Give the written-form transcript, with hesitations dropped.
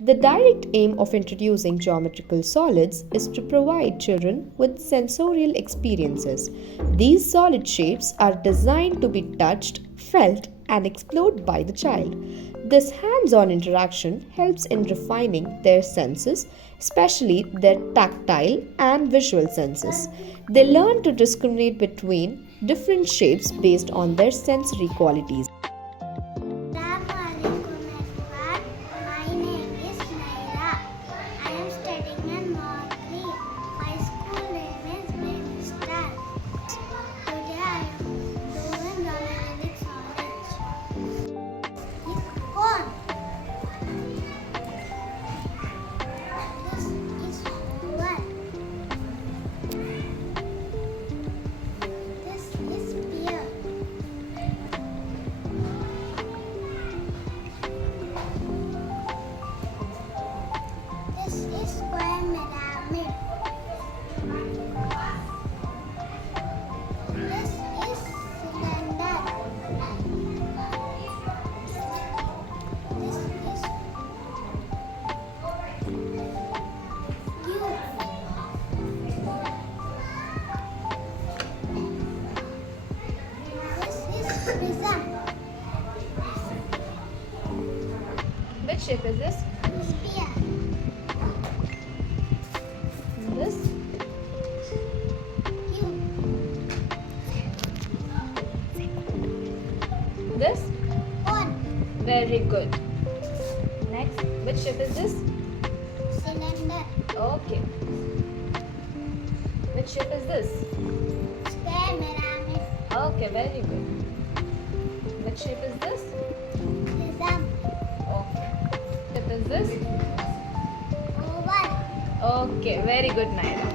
The direct aim of introducing geometrical solids is to provide children with sensorial experiences. These solid shapes are designed to be touched, felt, and explored by the child. This hands on interaction helps in refining their senses, especially their tactile and visual senses. They learn to discriminate between different shapes based on their sensory qualities. Assalamualaikum everyone. My name is Naira. I am studying in Nagar. My school name is Brainy Stars. Today I am doing geometric solids. Cone. This is oval. This is sphere. This is square pyramid. This is cylinder. This is cube. This is prism. Which shape is this? Sphere. This? Cube. This? Cone. Very good. Next, which shape is this? Cylinder. Okay. Which shape is this? Square pyramid. Okay, very good. Which shape is this? Prism. Okay. Shape is this? Oval. Okay, very good, Naira.